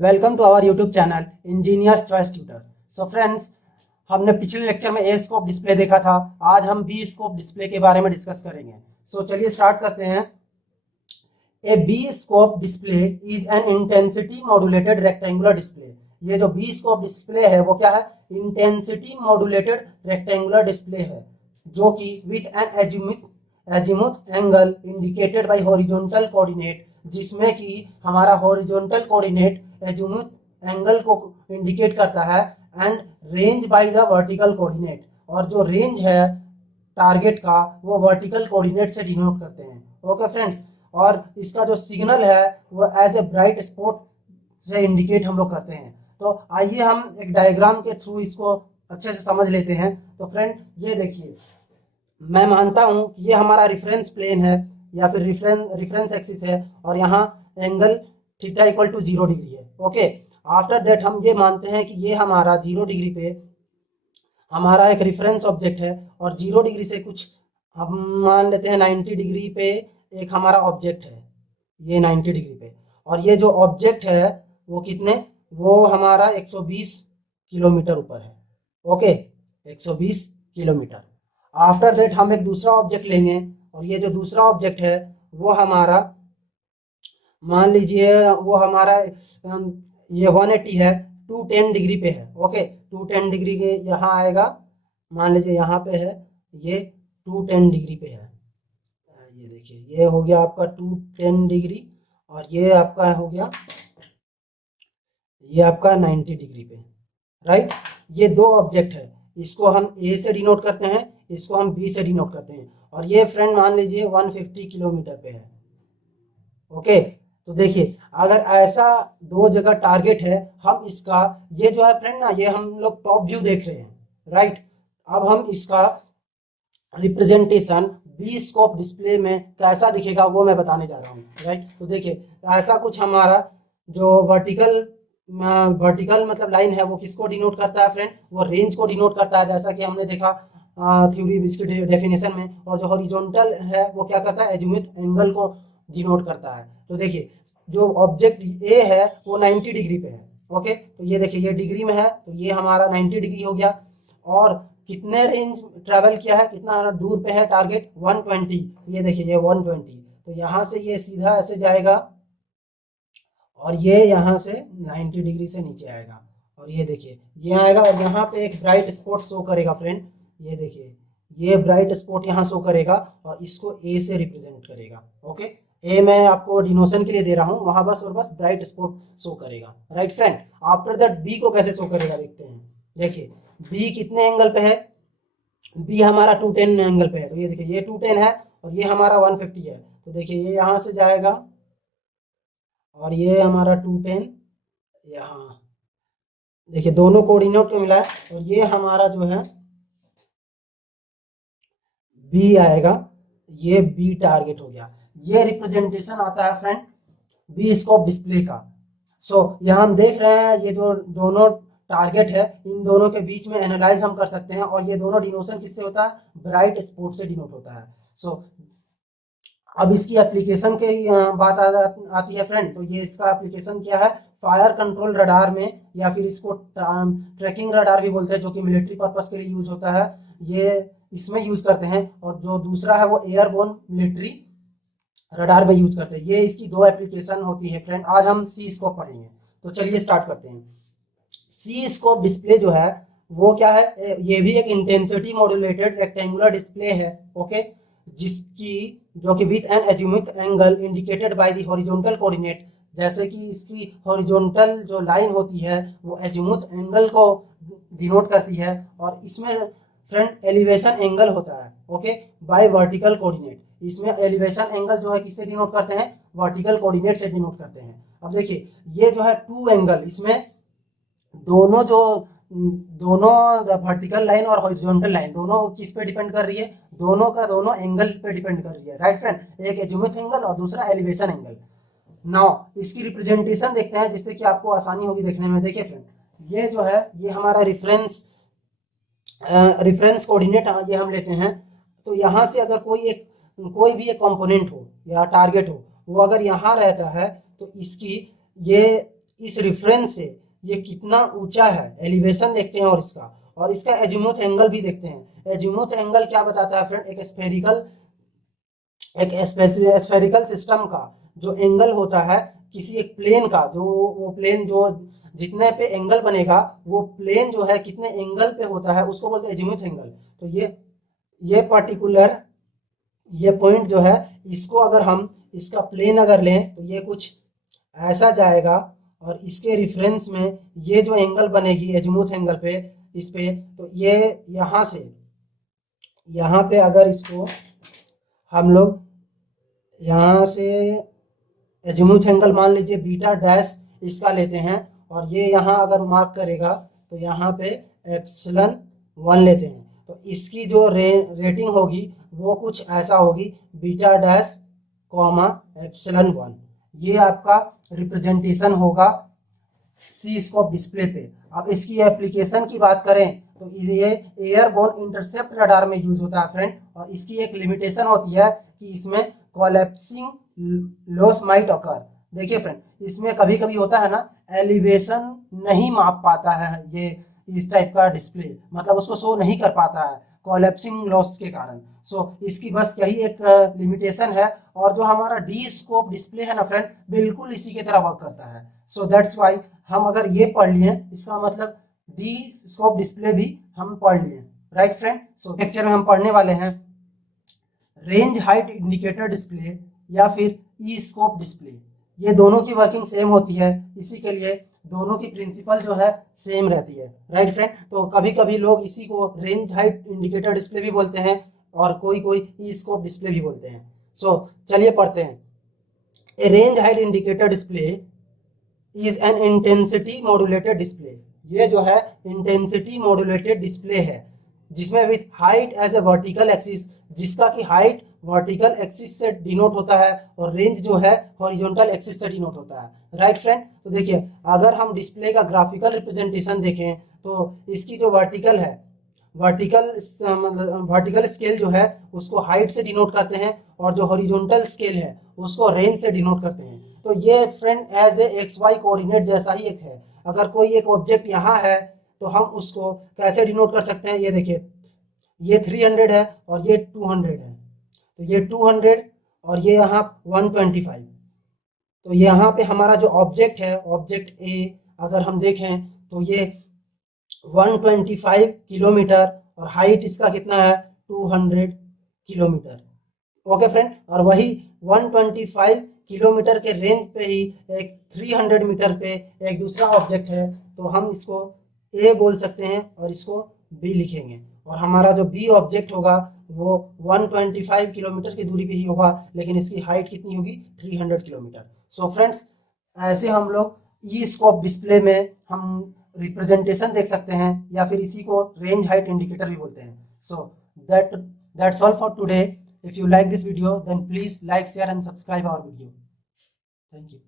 Welcome to our YouTube channel engineers choice tutor. So friends, हमने पिछले lecture में ए scope display देखा था। आज हम बी स्कोप डिस्प्ले के बारे में डिस्कस करेंगे। सो चलिए स्टार्ट करते हैं। A B scope display is an intensity modulated rectangular display. ये जो बी स्कोप डिस्प्ले है वो क्या है? इंटेंसिटी मॉड्यूलेटेड रेक्टेंगुलर डिस्प्ले है, जो कि with an azimuth angle indicated by horizontal coordinate, जिसमें कि हमारा हॉरिजॉन्टल कोऑर्डिनेट एजीमुथ एंगल को इंडिकेट करता है, and range by the vertical coordinate, और जो रेंज है टारगेट का वो वर्टिकल कोऑर्डिनेट से डिनोट करते हैं। ओके फ्रेंड्स, और इसका जो सिग्नल है वो एज ए ब्राइट स्पॉट से इंडिकेट हम लोग करते हैं। तो आइए हम एक डायग्राम के थ्रू इसको अच्छे से समझ लेते हैं। तो फ्रेंड ये देखिए, मैं मानता हूं कि ये हमारा रेफरेंस प्लेन है या फिर रेफरेंस एक्सिस है, और यहाँ angle theta equal to 0 degree है। ओके, आफ्टर दैट हम ये मानते हैं कि ये हमारा 0 डिग्री पे हमारा एक रेफरेंस ऑब्जेक्ट है, और 0 डिग्री से कुछ हम मान लेते हैं 90 डिग्री पे एक हमारा ऑब्जेक्ट है, ये 90 डिग्री पे, और ये जो ऑब्जेक्ट है वो कितने, वो हमारा 120 किलोमीटर ऊपर है। Okay, 120 kilometre. आफ्टर दैट हम एक दूसरा ऑब्जेक्ट लेंगे, और ये जो दूसरा ऑब्जेक्ट है वो हमारा मान लीजिए वो हमारा ये 180 है, 210 डिग्री पे है। ओके, 210 डिग्री के यहाँ आएगा, मान लीजिए यहाँ पे है, ये 210 डिग्री पे है। ये देखिए, ये हो गया आपका 210 डिग्री, और ये आपका हो गया, ये आपका 90 डिग्री पे, राइट। ये दो ऑब्जेक्ट है, इसको हम ए से डिनोट करते हैं, इसको हम बी से डिनोट करते हैं, और ये फ्रेंड मान लीजिए 150 किलोमीटर पे है। ओके, तो देखिए अगर ऐसा दो जगह टारगेट है, हम इसका ये जो है फ्रेंड ना, ये हम लोग टॉप व्यू देख रहे हैं, राइट। अब हम इसका रिप्रेजेंटेशन बी स्कोप डिस्प्ले में कैसा दिखेगा वो मैं बताने जा रहा हूँ, राइट। तो देखिए ऐसा कुछ हमारा जो वर्टिकल मतलब लाइन है वो किसको डिनोट करता है फ्रेंड? वो रेंज को डिनोट करता है, जैसा कि हमने देखा थ्योरी इसकी डेफिनेशन में। और जो हॉरिजॉन्टल है वो क्या करता है? एजीमुथ एंगल को डिनोट करता है। तो देखिए जो ऑब्जेक्ट ए है वो 90 डिग्री पे है। ओके, तो ये देखिए ये डिग्री में है, तो ये हमारा 90 डिग्री हो गया, और कितने रेंज ट्रेवल किया है, कितना दूर पे है टारगेट? 120। ये देखिए ये 120, तो यहाँ से ये सीधा ऐसे जाएगा, और ये यहाँ से 90 डिग्री से नीचे आएगा, और ये देखिए ये आएगा, और यहाँ पे एक ब्राइट स्पॉट शो करेगा फ्रेंड। ये देखिए ये ब्राइट स्पॉट यहाँ शो करेगा, और इसको ए से रिप्रेजेंट करेगा। ओके, ए मैं आपको डिनोशन के लिए दे रहा हूँ, वहां बस और बस ब्राइट स्पॉट शो करेगा, right friend. After that B को कैसे शो करेगा देखते हैं। देखिए बी कितने एंगल पे है? बी हमारा 210 एंगल पे है, तो ये देखिए ये 210 है, और ये हमारा 150 है। तो देखिए ये यहाँ से जाएगा, और ये हमारा 210 यहाँ, देखिए दोनों कोऑर्डिनेट को मिला है, और ये हमारा जो है बी आएगा, ये बी टारगेट हो गया। ये रिप्रेजेंटेशन आता है फ्रेंड बी स्कोप डिस्प्ले का। सो यहाँ हम देख रहे हैं ये जो दोनों टारगेट है, इन दोनों के बीच में एनालाइज हम कर सकते हैं, और ये दोनों डिनोशन किससे होता है? ब्राइट स्पॉट से डिनोट होता है। सो अब इसकी एप्लीकेशन की बात आती है फ्रेंड, तो ये इसका एप्लीकेशन क्या है? फायर कंट्रोल रडार में, या फिर इसको ट्रैकिंग रडार भी बोलते हैं, जो कि मिलिट्री पर्पस के लिए यूज होता है, ये इसमें यूज करते हैं। और जो दूसरा है वो एयरबोर्न मिलिट्री रडार में यूज करते हैं। ये इसकी दो एप्लीकेशन होती है फ्रेंड। आज हम सी स्कोप पढ़ेंगे, तो चलिए स्टार्ट करते हैं। सी स्कोप डिस्प्ले जो है वो क्या है? ये भी एक इंटेंसिटी मॉड्यूलेटेड रेक्टेंगुलर डिस्प्ले है। ओके, जिसकी जो कि with an azimuth angle indicated by the horizontal coordinate, जैसे कि इसकी हॉरिजॉन्टल जो लाइन होती है वो एजीमुथ एंगल को डिनोट करती है, और इसमें फ्रंट एलिवेशन एंगल होता है। ओके, बाय वर्टिकल कोऑर्डिनेट, इसमें एलिवेशन एंगल जो है किससे डिनोट करते हैं? वर्टिकल कोऑर्डिनेट से डिनोट करते हैं। अब देखिए ये जो है टू एंगल, इसमें दोनों जो दोनों वर्टिकल लाइन और हॉरिजॉन्टल लाइन दोनों किस पे डिपेंड कर रही है? दोनों का दोनों एंगल पे डिपेंड कर रही है, राइट फ्रेंड। एक एजीमुथ एंगल और दूसरा एलिवेशन एंगल। नाउ इसकी रिप्रेजेंटेशन देखते हैं, जिससे कि आपको आसानी होगी देखने में। देखिए फ्रेंड, ये जो है ये हमारा रिफरेंस कोऑर्डिनेट ये हम लेते हैं। तो यहाँ से अगर कोई भी एक कंपोनेंट हो या टारगेट हो, वो अगर यहाँ रहता है, तो इसकी ये इस रेफरेंस से ये कितना ऊंचा है, एलिवेशन देखते हैं और इसका एजीमुथ एंगल भी देखते हैं। एजीमुथ एंगल क्या बताता है फ्रेंड, एक स्फेरिकल सिस्टम का जो एंगल होता है किसी एक प्लेन का, जो वो प्लेन जो जितने पे एंगल बनेगा वो प्लेन जो है कितने एंगल पे होता है उसको बोलते हैं एजीमुथ एंगल। तो ये पर्टिकुलर ये पॉइंट जो है इसको अगर हम इसका प्लेन अगर लें तो ये कुछ ऐसा जाएगा और इसके रिफरेंस में ये जो एंगल बनेगी एजीमुथ एंगल पे इस पे, तो ये यहाँ से यहाँ पे अगर इसको हम लोग यहाँ से एजीमुथ एंगल मान लीजिए बीटा डैश इसका लेते हैं और ये यहाँ अगर मार्क करेगा तो यहाँ पे एप्सिलॉन 1 लेते हैं, तो इसकी जो रेटिंग होगी वो कुछ ऐसा होगी बीटा डैश कॉमा एप्सिलॉन 1। ये आपका रिप्रेजेंटेशन होगा सी स्कोप डिस्प्ले पे। अब इसकी एप्लीकेशन की बात करें तो ये एयरबोर्न इंटरसेप्ट रडार में यूज होता है फ्रेंड, और इसकी एक लिमिटेशन होती है कि इसमें कोलैप्सिंग लॉस माइट ऑकर। देखिए फ्रेंड, इसमें कभी कभी होता है ना एलिवेशन नहीं माप पाता है ये इस टाइप का डिस्प्ले, मतलब उसको शो नहीं कर पाता है कोलैप्सिंग लॉस के कारण। सो इसकी बस यही एक लिमिटेशन है, और जो हमारा डी स्कोप डिस्प्ले है ना फ्रेंड, बिल्कुल इसी की तरह वर्क करता है। सो दैट्स वाई हम अगर ये पढ़ लिए इसका मतलब डी स्कोप डिस्प्ले भी हम पढ़ लिए, राइट फ्रेंड। सो लेक्चर में हम पढ़ने वाले हैं रेंज हाइट इंडिकेटर डिस्प्ले या फिर ई स्कोप डिस्प्ले। ये दोनों की वर्किंग सेम होती है, इसी के लिए दोनों की प्रिंसिपल जो है सेम रहती है, राइट फ्रेंड। तो कभी कभी लोग इसी को रेंज हाइट इंडिकेटर डिस्प्ले भी बोलते हैं और कोई ई स्कोप डिस्प्ले भी बोलते हैं। सो चलिए पढ़ते हैं। A range height indicator display is an intensity modulated display. ये जो है इंटेंसिटी मॉड्यूलेटेड डिस्प्ले है जिसमें with height as a vertical axis, जिसका की हाइट वर्टिकल एक्सिस से डिनोट होता है और रेंज जो है हॉरिजॉन्टल एक्सिस से डिनोट होता है, राइट फ्रेंड। तो देखिए अगर हम डिस्प्ले का ग्राफिकल रिप्रेजेंटेशन देखें तो इसकी जो वर्टिकल स्केल जो है उसको हाइट से डिनोट करते हैं और जो हॉरिजॉन्टल स्केल है उसको रेंज से डिनोट करते हैं। तो ये friend as a x y coordinate जैसा ही एक है। अगर कोई एक ऑब्जेक्ट यहाँ है तो हम उसको कैसे डिनोट कर सकते हैं, ये देखिए ये 300 है और ये 200 है, तो ये 200 और ये यहाँ 125। तो यहाँ पे हमारा जो ऑब्जेक्ट है, ऑब्जेक्ट ए अगर हम देखें तो ये 125 किलोमीटर और हाइट इसका कितना है 200 किलोमीटर, ओके फ्रेंड। और वही 125 किलोमीटर के रेंज पे ही एक 300 मीटर पे एक दूसरा ऑब्जेक्ट है, तो हम इसको ए बोल सकते हैं और इसको बी लिखेंगे, और हमारा जो बी ऑब्जेक्ट होगा वो 125 किलोमीटर की दूरी पे ही होगा, लेकिन इसकी हाइट कितनी होगी 300 किलोमीटर। सो फ्रेंड्स, ऐसे हम लोग ई स्कोप डिस्प्ले में हम रिप्रेजेंटेशन देख सकते हैं, या फिर इसी को रेंज हाइट इंडिकेटर भी बोलते हैं। So that's all for today. If you like this video, then please like, share and subscribe our video. Thank you.